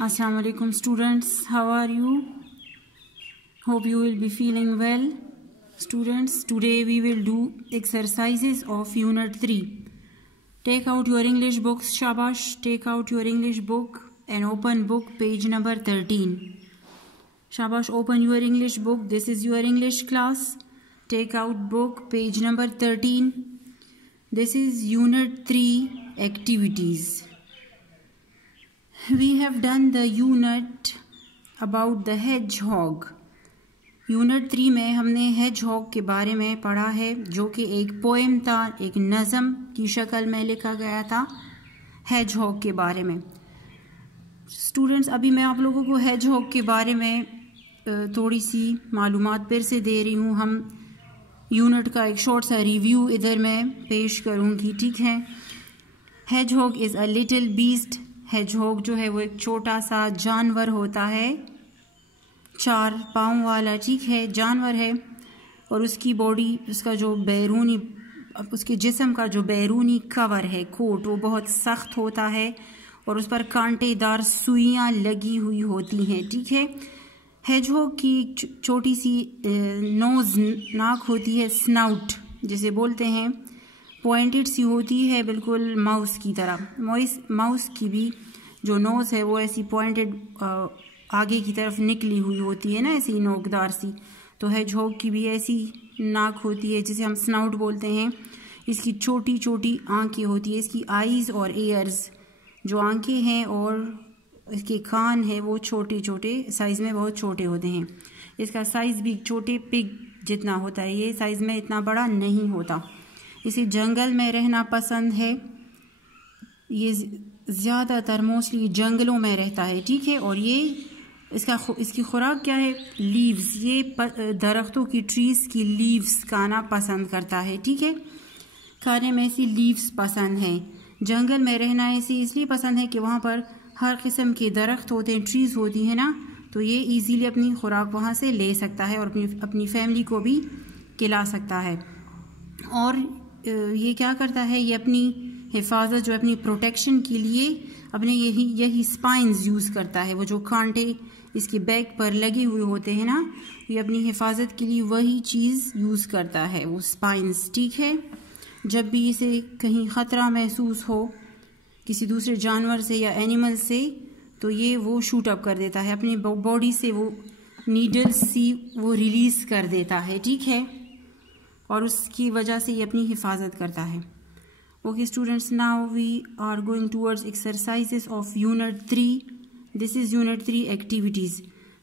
Assalamu alaikum students, how are you? Hope you will be feeling well. Students, today we will do exercises of unit 3. Take out your English books, shabash. Take out your English book and open book page number 13. Shabash, open your English book. This is your English class. Take out book page number 13. This is unit 3 activities. We have done the unit about the hedgehog. Unit 3 में हमने hedgehog के बारे में पढ़ा है, जो कि एक पोएम था, एक नज़म की शक्ल में लिखा गया था hedgehog के बारे में. स्टूडेंट्स, अभी मैं आप लोगों को hedgehog के बारे में थोड़ी सी मालूमात फिर से दे रही हूँ. हम यूनिट का एक शॉर्ट सा रिव्यू इधर मैं पेश करूँगी, ठीक है. hedgehog is a little beast. hedgehog जो है वो एक छोटा सा जानवर होता है, 4 पाँव वाला, ठीक है, जानवर है. और उसकी बॉडी, उसका जो बैरूनी, उसके जिस्म का जो बैरूनी कवर है, कोट, वो बहुत सख्त होता है और उस पर कांटेदार सुइयां लगी हुई होती हैं, ठीक है. hedgehog की छोटी सी नोज, नाक होती है, स्नाउट जिसे बोलते हैं, पॉइंटेड सी होती है, बिल्कुल माउस की तरह. माउस की भी जो नोज़ है वो ऐसी पॉइंटेड आगे की तरफ निकली हुई होती है ना, ऐसी नोकदार सी. तो hedgehog की भी ऐसी नाक होती है जिसे हम स्नाउट बोलते हैं. इसकी छोटी छोटी आंखें होती है. इसकी आईज़ और एयर्स, जो आंखें हैं और इसके कान हैं, वो छोटे छोटे साइज़ में बहुत छोटे होते हैं. इसका साइज़ भी छोटे पिग जितना होता है, ये साइज़ में इतना बड़ा नहीं होता. इसे जंगल में रहना पसंद है. ये ज़्यादातर मोस्टली जंगलों में रहता है, ठीक है. और ये इसकी खुराक क्या है? लीव्स. ये दरख्तों की, ट्रीज़ की लीव्स खाना पसंद करता है, ठीक है. खाने में ऐसी लीव्स पसंद है. जंगल में रहना ऐसी इसलिए पसंद है कि वहाँ पर हर किस्म के दरख्त होते हैं, ट्रीज़ होती हैं ना, तो ये इजीली अपनी खुराक वहाँ से ले सकता है और अपनी फैमिली को भी खिला सकता है. और ये क्या करता है? ये अपनी हिफाजत, जो अपनी प्रोटेक्शन के लिए अपने यही स्पाइंस यूज़ करता है. वो जो कांटे इसके बैक पर लगे हुए होते हैं ना, ये अपनी हिफाजत के लिए वही चीज़ यूज़ करता है, वो स्पाइंस, ठीक है. जब भी इसे कहीं ख़तरा महसूस हो किसी दूसरे जानवर से या एनिमल से, तो ये वो शूट अप कर देता है अपनी बॉडी से, वो नीडल्स सी वो रिलीज़ कर देता है, ठीक है. और उसकी वजह से ये अपनी हिफाजत करता है. Okay students, now we are going towards exercises of unit 3. This is unit 3 activities.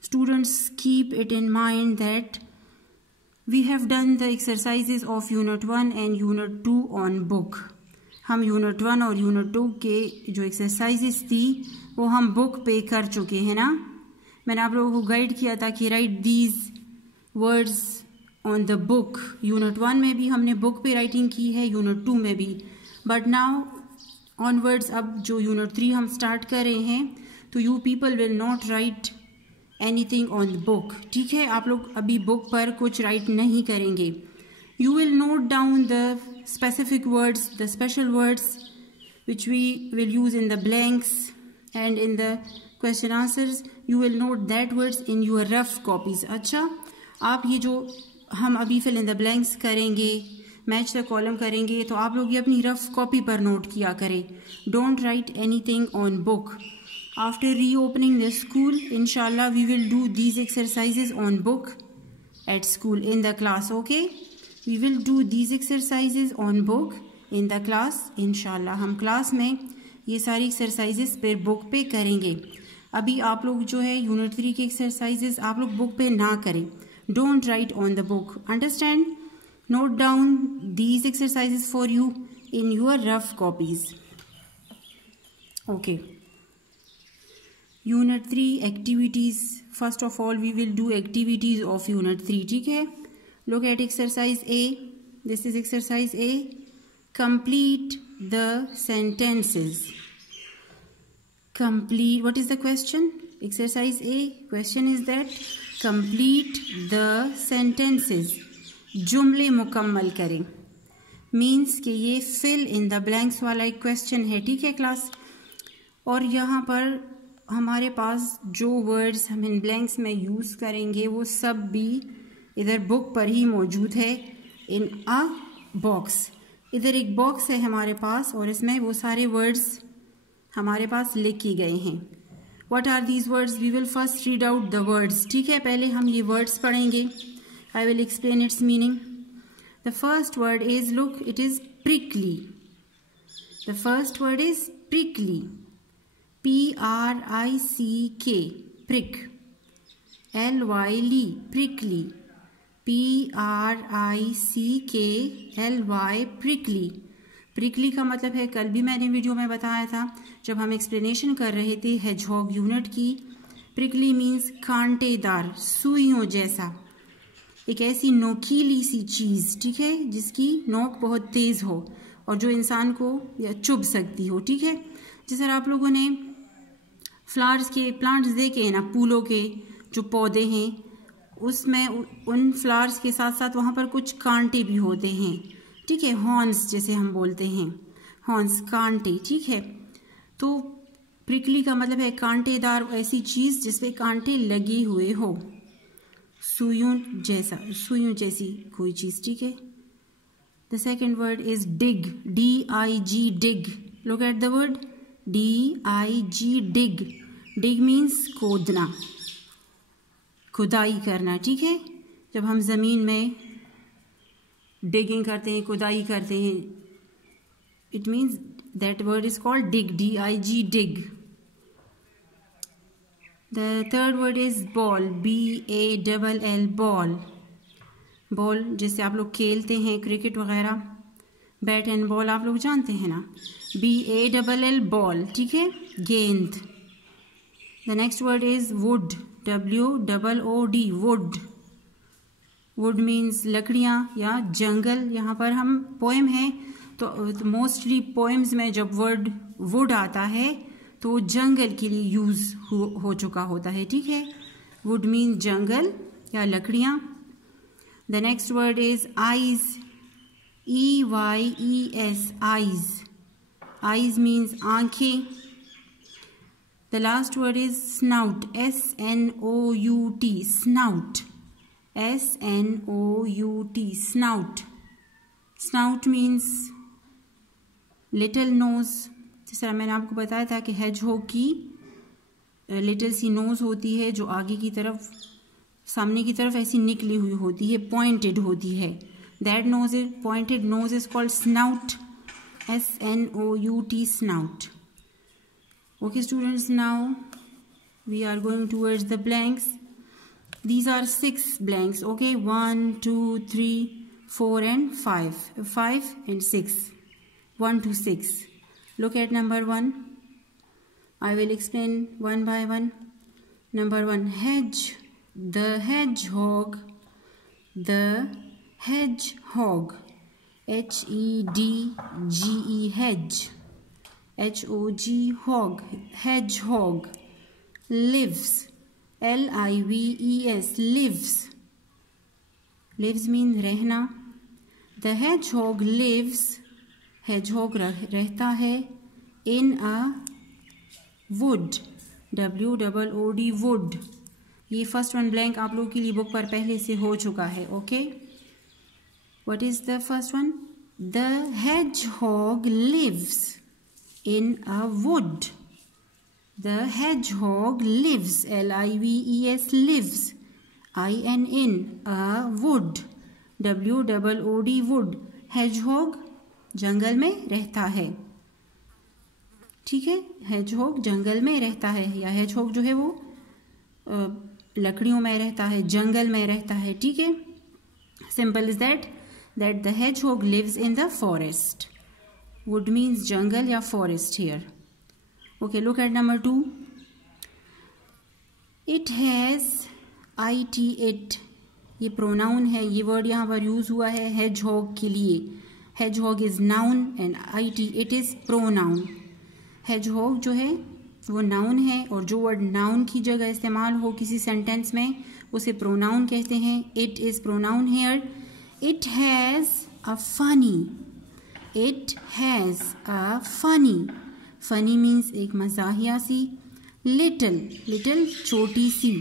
Students, keep it in mind that we have done the exercises of unit 1 and unit 2 on book. हम unit 1 और unit 2 के जो exercises थी वो हम book पे कर चुके हैं ना. मैंने आप लोगों को गाइड किया था कि write these words on the book. unit 1 में भी हमने book पे राइटिंग की है, unit 2 में भी. बट नाउ ऑनवर्ड्स, अब जो यूनिट 3 हम स्टार्ट कर रहे हैं, तो you people will not write anything on the book, ठीक है. आप लोग अभी बुक पर कुछ राइट नहीं करेंगे. You will note down the specific words, the special words which we will use in the blanks and in the question answers. You will note that words in your rough copies. अच्छा, आप ये जो हम अभी fill in the blanks करेंगे, match the column करेंगे, तो आप लोग ये अपनी रफ कॉपी पर नोट किया करें. Don't write anything on book. After reopening the school, इंशाल्लाह we will do these exercises on book at school in the class. Okay, we will do these exercises on book in the class. इंशाल्लाह हम class में ये सारी exercises फिर book पे करेंगे. अभी आप लोग जो है यूनिट 3 की एक्सरसाइजेज आप लोग बुक पे ना करें. Don't right on the book, understand. Note down these exercises for you in your rough copies. Okay. Unit 3 activities. First of all, we will do activities of Unit 3. ठीक है? Look at exercise A. This is exercise A. Complete the sentences. Complete. What is the question? Exercise A. Question is that complete the sentences. जुमले मुकम्मल करें. Means कि ये fill in the blanks वाला एक question है, ठीक है क्लास. और यहाँ पर हमारे पास जो वर्ड्स हम इन ब्लैंक्स में यूज़ करेंगे वो सब भी इधर बुक पर ही मौजूद है इन अ बॉक्स। इधर एक बॉक्स है हमारे पास और इसमें वो सारे वर्ड्स हमारे पास लिखे गए हैं। What are these words? We will first read out the words. ठीक है, पहले हम ये words पढ़ेंगे. I will explain its meaning. The first word is, look, it is prickly. The first word is prickly. P-R-I-C-K, prick. L-Y-L-Y, prickly. P-R-I-C-K-L-Y, prickly. Prickly का मतलब है, कल भी मैंने वीडियो में बताया था जब हम एक्सप्लेनेशन कर रहे थे हेजहॉग यूनिट की। प्रिकली मीन्स कांटेदार, सुइयों जैसा, एक ऐसी नोकीली सी चीज़, ठीक है, जिसकी नोक बहुत तेज़ हो और जो इंसान को या चुभ सकती हो। ठीक है, जिस तरह आप लोगों ने फ्लावर्स के प्लांट्स देखे हैं ना, फूलों के जो पौधे हैं, उसमें उन फ्लावर्स के साथ साथ वहाँ पर कुछ कांटे भी होते हैं। ठीक है, हॉर्न्स जैसे हम बोलते हैं, हॉर्न्स, कांटे। ठीक है, तो प्रिकली का मतलब है कांटेदार, ऐसी चीज़ जिसपे कांटे लगे हुए हो, सुइयों जैसा, सुइयों जैसी कोई चीज़। ठीक है, the second word is dig, D-I-G, dig. Look at the word D-I-G, dig. Dig means खोदना, खुदाई करना। ठीक है, जब हम ज़मीन में डिगिंग करते हैं, खुदाई करते हैं, it means that word is called dig, D-I-G, dig. The third word is ball, B-A-L-L, ball. Ball जैसे आप लोग खेलते हैं क्रिकेट वगैरह, बैट एंड बॉल आप लोग जानते हैं ना, B-A-L-L, बॉल। ठीक है, गेंद। The next word is would, W-O-O-D, would. Would means लकड़ियाँ या जंगल। यहाँ पर हम पोएम है तो मोस्टली पोएम्स में जब वर्ड वुड आता है तो वो जंगल के लिए यूज़ हो चुका होता है। ठीक है, वुड मीन्स जंगल या लकड़ियाँ। The next word is eyes, E-Y-E-S, eyes. Eyes means आंखें। The last word is snout, S-N-O-U-T, snout, S-N-O-U-T, snout. Snout means little nose। जिस तरह मैंने आपको बताया था कि हेजहॉग की लिटिल सी नोज होती है जो आगे की तरफ, सामने की तरफ ऐसी निकली हुई होती है, पॉइंटेड होती है। That nose is pointed nose is called snout, S-N-O-U-T, snout. Okay students, now we are going towards the blanks. These are 6 blanks. Okay, 1, 2, 3, 4 and 5. 5 and 6. 1 to 6. Look at number 1. I will explain one by one. Number 1, hedge. The hedgehog. The hedgehog. H-E-D-G-E, hedge. H-O-G, hog. Hedgehog. Lives. L-I-V-E-S, lives. Lives mean रहना. The hedgehog lives, hedgehog रहता है, in a wood, W-O-O-D, wood. ये first one blank आप लोग के लिए book पर पहले से हो चुका है। Okay, what is the first one? The hedgehog lives in a wood. The hedgehog lives, L-I-V-E-S, lives, I-N, a wood, W-O-O-D, wood. hedgehog जंगल में रहता है। ठीक है, hedgehog जंगल में रहता है, या hedgehog जो है वो लकड़ियों में रहता है, जंगल में रहता है। ठीक है, simple is that the hedgehog lives in the forest. wood means जंगल या forest here. Okay, look at number 2. It has, it, it. ये प्रोनाउन है, ये वर्ड यहाँ पर यूज हुआ है hedgehog के लिए। hedgehog is noun and it is pronoun. hedgehog जो है वो नाउन है, और जो वर्ड नाउन की जगह इस्तेमाल हो किसी सेंटेंस में उसे प्रोनाउन कहते हैं। it is pronoun here. It has a funny. It has a funny. Funny means एक मज़ाहिया सी, लिटिल, लिटिल छोटी सी,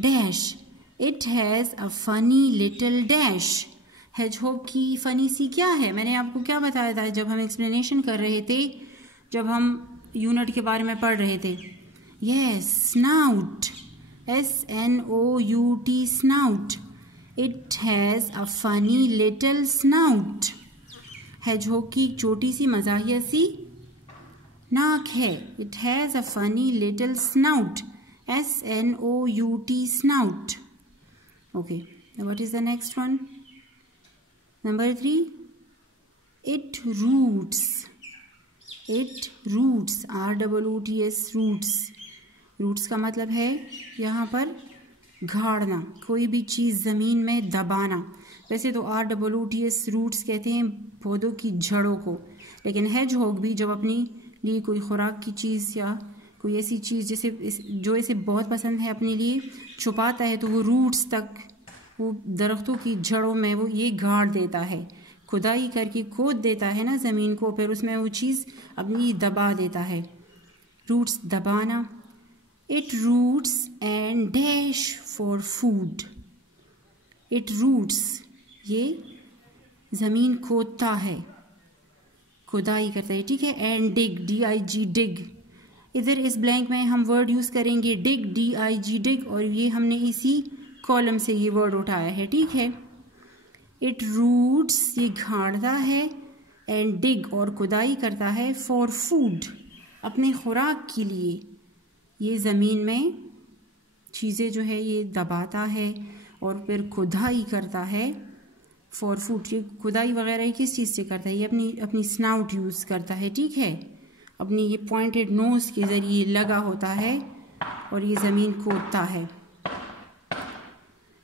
dash, it has a funny little dash. Hedgehog की फनी सी क्या है? मैंने आपको क्या बताया था जब हम एक्सप्लेनेशन कर रहे थे, जब हम यूनिट के बारे में पढ़ रहे थे? Yes, snout, SNOUT, snout, it has a funny little snout. Hedgehog की छोटी सी मजाहिया सी नाक है। It has a funny little snout, SNOUT, snout. Okay, what is the next one? Number 3, it roots, it roots, ROOTS, roots। Roots का मतलब है यहाँ पर गाड़ना, कोई भी चीज़ ज़मीन में दबाना। वैसे तो ROOTS, रूट्स कहते हैं पौधों की जड़ों को, लेकिन हेजहॉग भी जब अपनी लिए कोई खुराक की चीज़ या कोई ऐसी चीज़ जैसे जो इसे बहुत पसंद है अपने लिए छुपाता है, तो वो रूट्स तक, वो दरख्तों की जड़ों में वो ये गाड़ देता है, खुदाई करके खोद देता है ना ज़मीन को, फिर उसमें वो चीज़ अपनी दबा देता है। रूट्स दबाना। It roots and dash for food. It roots, ये ज़मीन खोदता है, खुदाई करता है, ठीक है। And dig, DIG, dig. इधर इस ब्लैंक में हम वर्ड यूज़ करेंगे डिग, DIG, डिग, और ये हमने इसी कॉलम से ये वर्ड उठाया है, ठीक है। इट रूट्स, ये गाड़ता है, एंड डिग, और खुदाई करता है, फॉर फूड, अपने खुराक के लिए। ये ज़मीन में चीज़ें जो है ये दबाता है और फिर खुदाई करता है फॉर फूड। ये खुदाई वगैरह ये किस चीज़ से करता है? ये अपनी स्नाउट यूज़ करता है, ठीक है। अपनी ये पॉइंटेड नोज़ के ज़रिए लगा होता है और ये ज़मीन खोदता है।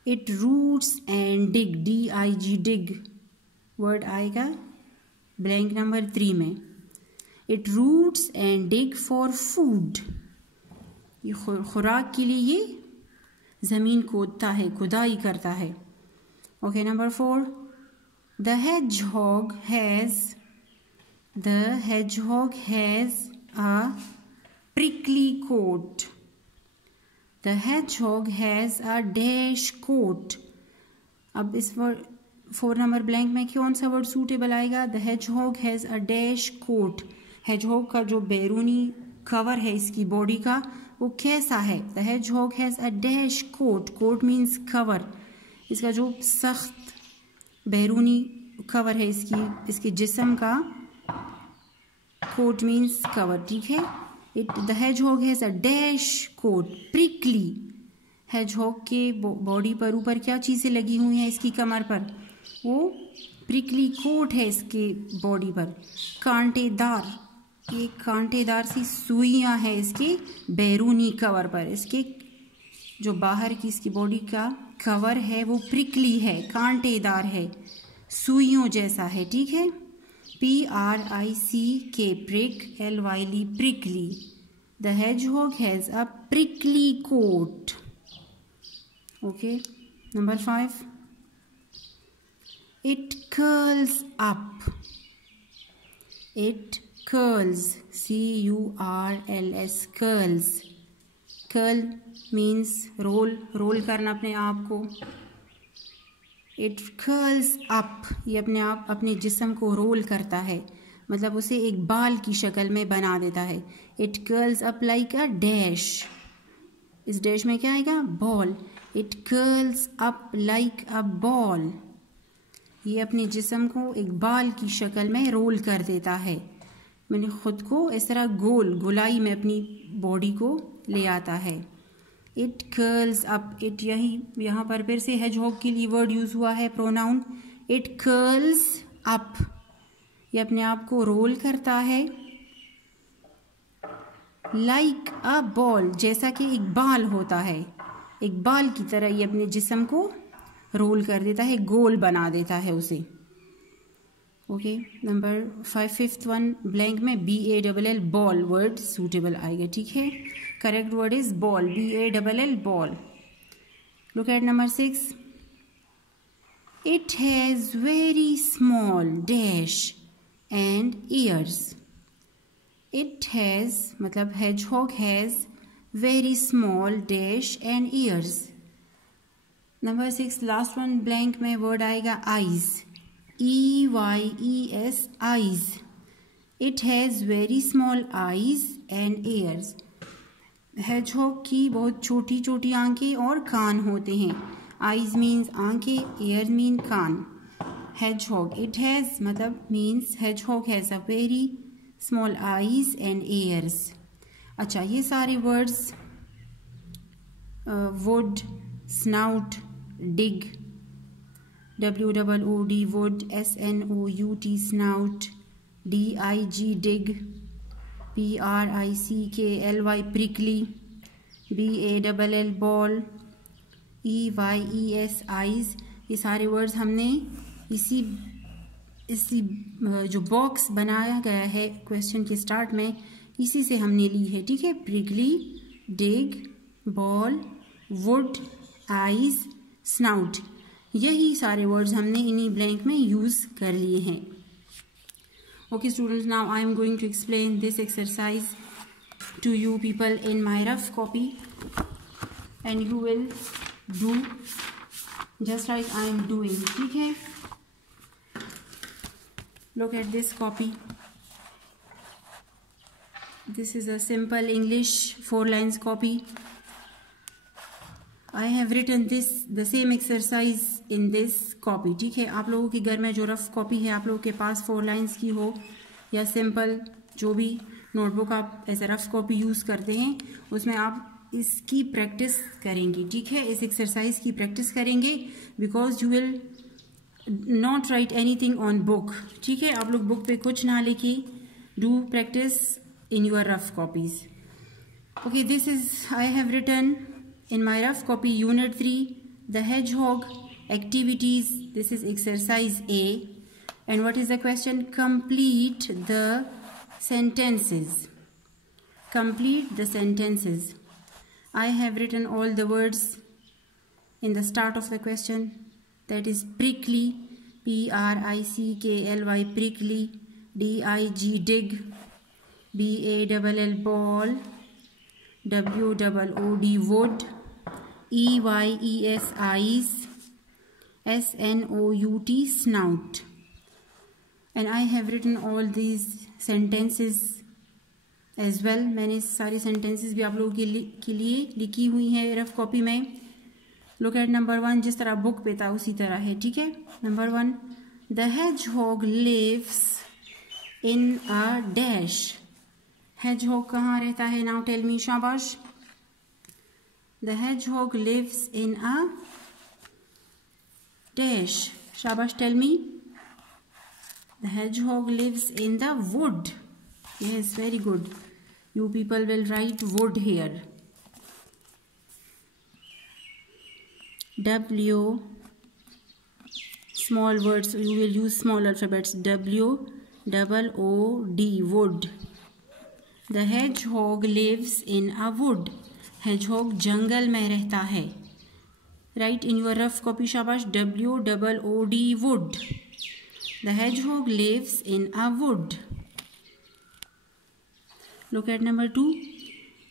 It roots and dig, DIG, dig, word आएगा ब्लैंक नंबर 3 में। It roots and dig for food, ये खुराक के लिए ये ज़मीन खोदता है, खुदाई करता है। Okay, number 4, the hedgehog has a prickly coat. The hedgehog has a dash coat. अब इस वर्ड 4 नंबर ब्लैंक में कौन सा वर्ड सूटेबल आएगा? The hedgehog has a dash coat. hedgehog का जो बैरूनी कवर है इसकी बॉडी का, वो कैसा है? The hedgehog has a dash coat. coat means cover. इसका जो सख्त बैरूनी कवर है इसके जिस्म का, कोट मीन्स कवर, ठीक है। The hedgehog has a dash coat, prickly। hedgehog के बॉडी पर ऊपर क्या चीज़ें लगी हुई हैं? इसकी कमर पर वो prickly कोट है इसके बॉडी पर, कांटेदार, ये कांटेदार सी सुइयां हैं इसके बैरूनी कवर पर। इसके जो बाहर की इसकी बॉडी का कवर है वो प्रिकली है, कांटेदार है, सुइयों जैसा है, ठीक है। PRICK, prick, LYLY, prickly। The hedgehog has a prickly coat. Okay, number 5, it curls up. It curls, CURLS, curls। curl means roll करना अपने आप को। इट कर्ल्स अप, ये अपने आप अपने जिस्म को रोल करता है, मतलब उसे एक बाल की शक्ल में बना देता है। It curls up like a dash, इस डैश में क्या आएगा? Ball. It curls up like a ball, ये अपने जिस्म को एक बाल की शक्ल में रोल कर देता है, मैंने खुद को इस तरह गोलाई में अपनी बॉडी को ले आता है। इट कर्ल्स अप, इट यहाँ पर फिर से hedgehog के लिए वर्ड यूज हुआ है, प्रोनाउन। इट कर्ल्स अप, ये अपने आप को रोल करता है, लाइक अ बॉल, जैसा कि एक बाल होता है, एक बाल की तरह ये अपने जिस्म को रोल कर देता है, गोल बना देता है उसे। Okay, number 5, 5th one blank में BALL, बॉल, वर्ड सूटेबल आएगा, ठीक है। Correct word is ball, BALL, ball. Look at number 6, it has very small dash and years. It has मतलब hedgehog has very small dash and ears. Number 6 last one blank में word आएगा eyes, EYES eyes. It has very small eyes and ears. hedgehog की बहुत छोटी छोटी आंखें और कान होते हैं. eyes means आंखें, ears mean can't. hedgehog, it has मतलब means hedgehog has a very small eyes and ears. अच्छा, ये सारे words wood, snout, dig, WOOD wood, SNOUT snout, DIG dig, PRICKLY prickly, BALL ball, EYES eyes, ये सारे words हमने इसी जो box बनाया गया है क्वेश्चन के स्टार्ट में, इसी से हमने ली है. ठीक है, prickly, dig, ball, would, eyes, snout, यही सारे वर्ड्स हमने इन्हीं ब्लैंक में यूज कर लिए हैं. Okay students, now I am going to explain this exercise to you people in my rough copy and you will do just like I am doing. ठीक है, look at this copy. This is a simple English 4 lines copy. I have written the same exercise in this copy. ठीक है, आप लोगों के घर में जो रफ कॉपी है आप लोगों के पास 4 लाइन्स की हो या सिंपल जो भी नोटबुक आप as a rough copy use करते हैं, उसमें आप इसकी प्रैक्टिस करेंगे. ठीक है, इस एक्सरसाइज की प्रैक्टिस करेंगे because you will not write anything on book. ठीक है, आप लोग बुक पे कुछ ना लिखी, do practice in your rough copies. Okay, this is I have written in my rough copy unit 3 the hedgehog activities. This is exercise A and what is the question? Complete the sentences. Complete the sentences. I have written all the words in the start of the question. That is prickly, PRICKLY prickly, DIG dig, BALL ball, WOOD wood, EYES eyes, SNOUT snout. And I have written all these sentences as well. मैंने सारी sentences भी आप लोगों के लिए लिखी हुई हैं रफ कॉपी में. लुक एट नंबर 1, जिस तरह बुक पे था उसी तरह है. ठीक है, number 1 the hedgehog lives in a dash. hedgehog कहाँ रहता है? Now tell me. शाबाश. The hedgehog lives in a dash. शाबाश, tell me. The hedgehog lives in the wood. Yes, very good. You people will write wood here. W, small words, you will use small alphabets. WOOD wood. The hedgehog lives in a wood. hedgehog जंगल में रहता है. Write in your rough copy. शाबाश. WOOD wood. The hedgehog lives in a wood. Look at number 2.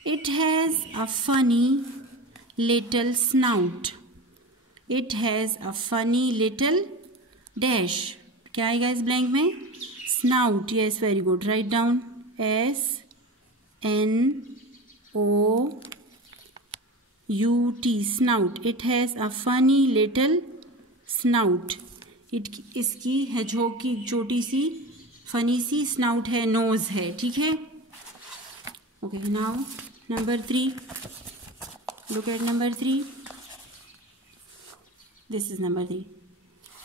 It has a funny little snout. It has a funny little dash. क्या आएगा इस blank में? Snout. Yes, very good. Write down SNOUT. Snout. It has a funny little snout. इसकी hedgehog की छोटी सी funny सी snout है, knows है. ठीक है. Okay, now number 3. Look at number 3. This is number 3.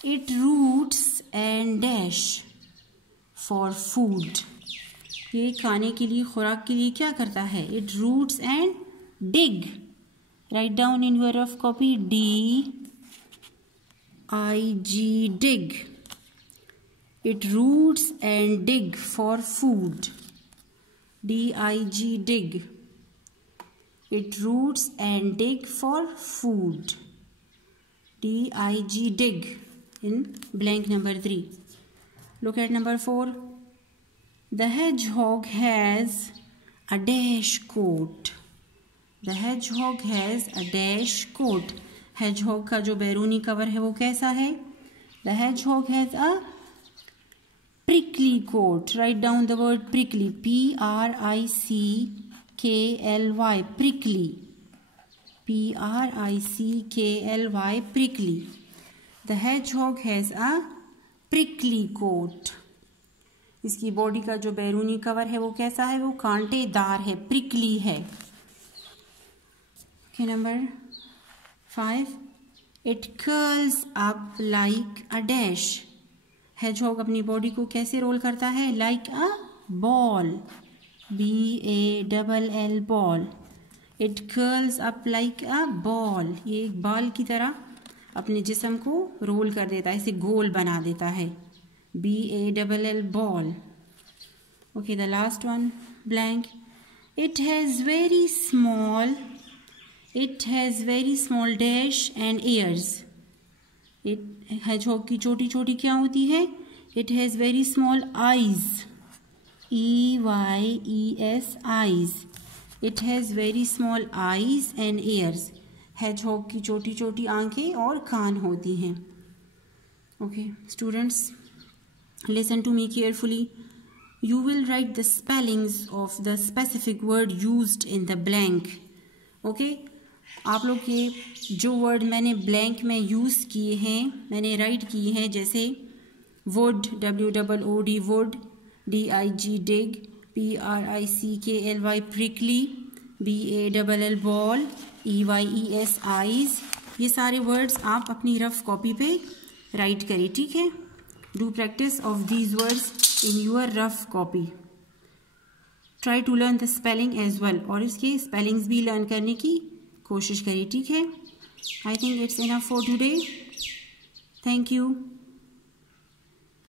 It roots and dash for food. ये खाने के लिए, खुराक के लिए क्या करता है? It roots and dig. Write down in your rough copy. DIG dig. It roots and dig for food. DIG dig. It roots and dig for food. DIG dig in blank number 3. Look at number 4. The hedgehog has a dash coat. The hedgehog has a dash coat. hedgehog का जो बैरूनी cover है वो कैसा है? The hedgehog has a prickly coat. Write down the word prickly. P-R-I-C-K-L-Y. Prickly. P-R-I-C-K-L-Y. Prickly. The hedgehog has a prickly coat. इसकी body का जो बैरूनी कवर है वो कैसा है? वो कांटेदार है, prickly है। Okay, number 5. It curls up like a dash. hedgehog अपनी बॉडी को कैसे रोल करता है? Like a ball. B-A-L-L ball. It curls up like a ball. ये एक बॉल की तरह अपने जिस्म को रोल कर देता है, इसे गोल बना देता है। B-A-L-L ball. Okay, the last one, blank. It has very small dash and ears. hedgehog की छोटी छोटी क्या होती है? It has very small eyes. E-Y-E-S eyes. It has very small eyes and ears. hedgehog की छोटी छोटी आंखें और कान होती हैं। Okay, students, listen to me carefully. You will write the spellings of the specific word used in the blank. Okay? आप लोग के जो वर्ड मैंने ब्लैंक में यूज़ किए हैं, मैंने राइट किए हैं, जैसे would, W-O-O-D would, D-I-G dig, P-R-I-C-K-L-Y prickly, B-A-L-L ball, E-Y-E-S eyes. ये सारे वर्ड्स आप अपनी रफ कॉपी पे राइट करें, ठीक है? Do practice of these words in your rough copy. Try to learn the spelling as well, और इसके स्पेलिंग्स भी लर्न करने की कोशिश करिए, ठीक है? I think it's enough for today. Thank you.